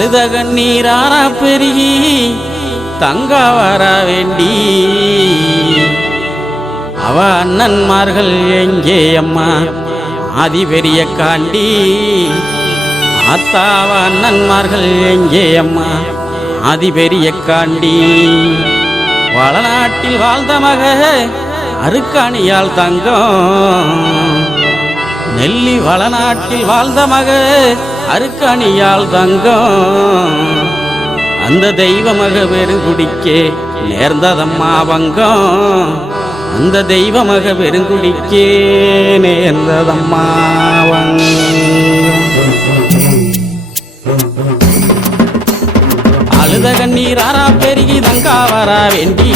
அழுத கண்ணீரான பெருகி தங்க வர வேண்டி அவ அண்ணன்மார்கள் எங்கே அம்மா ஆதி பெரிய காண்டி ஆத்தாவ அண்ணன்மார்கள் எங்கே அம்மா ஆதி பெரிய காண்டி வளநாட்டில் வாழ்ந்த மக அருக்காணியால் தங்கம் நெல்லி வளநாட்டில் வாழ்ந்த மக அருக்காணியால் தங்கம் அந்த தெய்வ மக பெருங்குடிக்கே நேர்ந்ததம்மா வங்கம் அந்த தெய்வ மக பெருங்குடிக்கே நேர்ந்ததம்மா அழுத கண்ணீராரா பெருகி தங்கா வர வேண்டி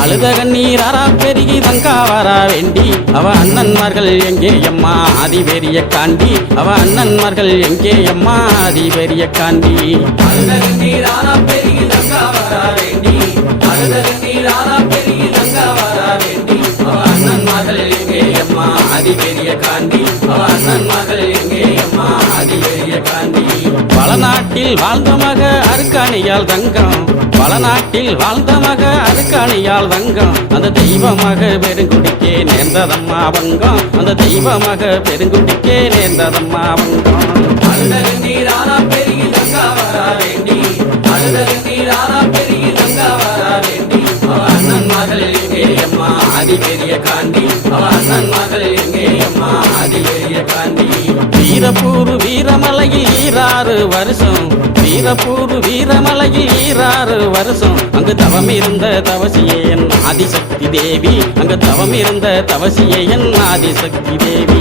அழுத கண்ணீராரா பெருகி தங்கா வர வேண்டி அவ அண்ணன்மார்கள் எங்கே அம்மா ஆதி பெரிய காண்டி அவ அண்ணன்மார்கள் எங்கே அம்மா ஆதி பெரிய காண்டி அழுத கண்ணீராரா பெருகி தங்கா வர வேண்டி அழுத கண்ணீராரா பெருகி தங்கா வர வேண்டி அவ அண்ணன்மார்கள் எங்கே அம்மா ஆதி பெரிய காண்டி அவ அண்ணன்மார்கள் எங்கே அம்மா ஆதி பெரிய காண்டி வளநாட்டில் வாழ்ந்த மக அருக்காணியால் தங்கம் வளநாட்டில் வாழ்ந்த மக அருக்காணியால் தங்கம் அந்த தெய்வ மக பெருங்குடிக்கே நேர்ந்ததம்மா வங்கம் அந்த தெய்வ மக பெருங்குடிக்கே நேர்ந்ததம்மா வங்கம் அழுத கண்ணீராரா பெருகி தங்கா வர வேண்டி அழுத கண்ணீராரா பெருகி தங்கா வர வேண்டி அவ அண்ணன்மார்கள் எங்கே அம்மா ஆதி பெரிய காண்டி அவ அண்ணன்மார்கள் எங்கே அம்மா ஆதி பெரிய காண்டி வீரப்பூர் வீரமலையில் 6 வருஷம் வீரப்பூர் வீரமலையில் 6 வருஷம் அங்கு தவம் இருந்த தவசியே என் ஆதிசக்தி தேவி அங்கு தவம் இருந்த தவசியே என் ஆதிசக்தி தேவி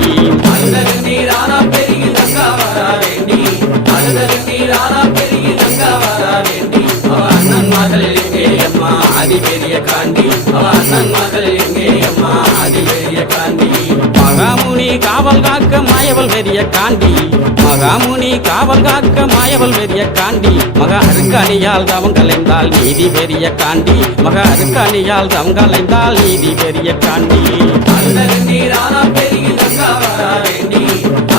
அழுத கண்ணீராரா பெருகி தங்கா வர வேண்டி அழுத கண்ணீராரா பெருகி தங்கா வர வேண்டி அவ அண்ணன்மார்கள் எங்கே அம்மா ஆதி பெரிய காண்டி அவ அண்ணன்மார்கள் எங்கே அம்மா ஆதி பெரிய காண்டி மகாமுனி காவல் காக்க மாயவள் பெரிய காண்டி மகாமுனி காவல் காக்க மாயவள் பெரிய காண்டி மக அருக்காணியால் தவம் கலைந்தால் நீதி பெரிய காண்டி மக அருக்காணியால் தவம் கலைந்தால் நீதி பெரிய காண்டி அழுத கண்ணீராரா பெருகி தங்கா வர வேண்டி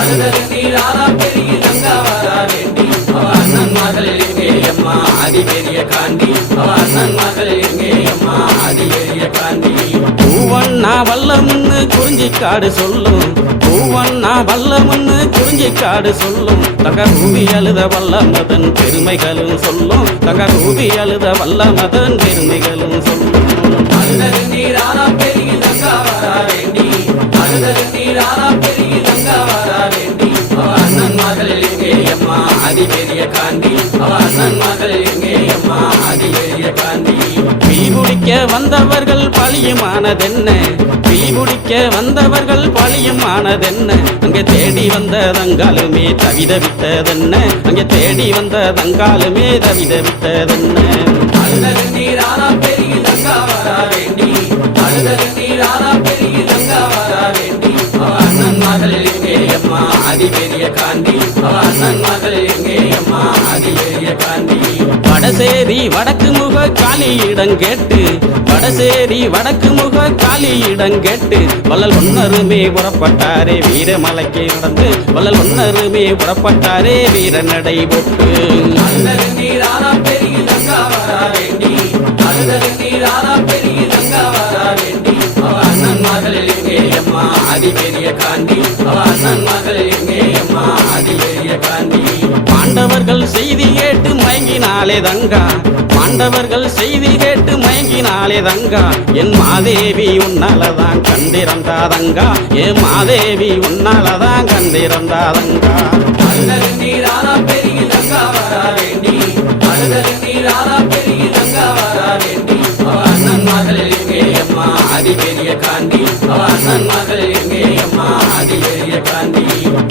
அழுத கண்ணீராரா பெருகி தங்கா வர வேண்டி அவ அண்ணன்மார்கள் எங்கே அம்மா ஆதி பெரிய காண்டி அவ அண்ணன்மார்கள் எங்கே அம்மா ஆதி பெரிய காண்டி பூவண்ணா வல்லமுன்னு குறிஞ்சிக்காடு சொல்லும் பூவண்ணா வல்லமுன்னு குறிஞ்சிக்காடு சொல்லும் தங்க ரூபி அழுத வல்லமதன் பெருமைகளும் சொல்லும் தங்க ரூபி அழுத வல்லமதன் பெருமைகளும் சொல்லும் அழுத கண்ணீராரா பெருகி தங்கா வர வேண்டி அழுத கண்ணீராரா பெருகி தங்கா வர வேண்டி அவ அண்ணன்மார்கள் எங்கே அம்மா ஆதி பெரிய காண்டி அவ அண்ணன்மார்கள் எங்கே அம்மா ஆதி பெரிய காண்டி பிடிக்க வந்தவர்கள் பழியுமானதென்ன பிடிக்க வந்தவர்கள் பழியுமானதென்ன அங்கே தேடி வந்த தங்காலுமே தவிதவித்ததென்ன அங்கே தேடி வந்த தங்காலுமே தவிதவித்ததென்ன அழுத கண்ணீராரா பெருகி தங்கா வர வேண்டி அழுத கண்ணீராரா பெருகி தங்கா வர வேண்டி அவ அண்ணன்மார்கள் எங்கே அம்மா ஆதி பெரிய காண்டி அவ அண்ணன்மார்கள் எங்கே அம்மா ஆதி பெரிய காண்டி வடசேரி வடக்கு முக காளியிடம் கேட்டு வடசேரி வடக்கு முக காளியிடம் கேட்டு வள்ளல் ஒன்னருமே புறப்பட்டாரே வீரமலைக்கு நடந்து வள்ளல் ஒன்னருமே புறப்பட்டாரே வீர நடை போட்டு அழுத கண்ணீராரா பெருகி தங்கா வர வேண்டி அழுத கண்ணீராரா பெருகி தங்கா வர வேண்டி அவ அண்ணன்மார்கள் எங்கே அம்மா ஆதி பெரிய காண்டி அவ அண்ணன்மார்கள் எங்கே அம்மா ஆதி பெரிய காண்டி பாண்டவர்கள் செய்தி கேட்டு மயங்கினாலே தங்கா பாண்டவர்கள் செய்தி கேட்டு மயங்கினாலே தங்கா என் மாதேவி உன்னாலதான் கண்டிருந்தாதங்கா என் மாதேவி உன்னாலதான் கண்டிருந்தாதங்கா அழுத கண்ணீராரா பெருகி தங்கா வர வேண்டி அழுத கண்ணீராரா பெருகி தங்கா வர வேண்டி அவ அண்ணன்மார்கள் எங்கே அம்மா ஆதி பெரிய காண்டி அவ அண்ணன்மார்கள் எங்கே அம்மா ஆதி பெரிய காண்டி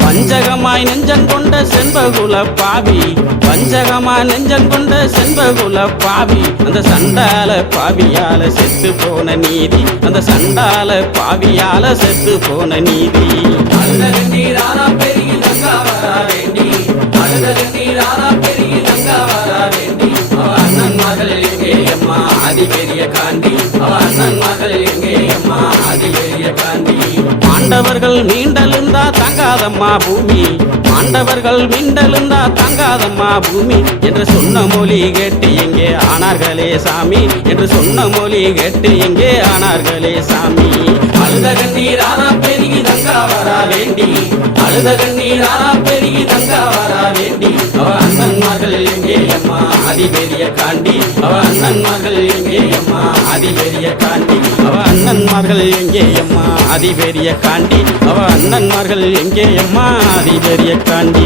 பஞ்சகமாய் நெஞ்சம் கொண்ட செண்பகுல பாவி பஞ்சகமாய் நெஞ்சம் கொண்ட செண்பகுல பாவி அந்த சண்டால பாவியால செத்து போன நீதி அந்த சண்டால பாவியால செத்து போன நீதி அழுத கண்ணீராரா பெருகி தங்கா வர வேண்டி அழுத கண்ணீராரா பெருகி தங்கா வர வேண்டி அவ அண்ணன்மார்கள் எங்கே அம்மா ஆதி பெரிய காண்டி அவ அண்ணன்மார்கள் எங்கே அம்மா ஆதி பெரிய காண்டி பாண்டவர்கள் மீண்டெழுந்தா தங்காத தாங்காதம்மா பூமி, ஆண்டவர்கள் மிண்டலுந்தா தாங்காதம்மா பூமி என்று சொன்ன மொழி கேட்டு எங்கே ஆனார்களே சாமி, என்று சொன்ன மொழி கேட்டு எங்கே ஆனார்களே சாமி. அழுத கண்ணீரானா பெருகி தங்கா வரா வேண்டி, அழுத கண்ணீரானா பெருகி தங்கா வரா வேண்டி, அவ அண்ணன்மார்கள் எங்கே அம்மா அதிபெரிய காண்டி, அவ அண்ணன்மார்கள் எங்கே அம்மா அதிபெரிய காண்டி, அவ அண்ணன்மார்கள் எங்கே அம்மா அதிபெரிய காண்டி, அவ அண்ணன்மார்கள் எங்கே அம்மா அதிபெரிய காண்டி.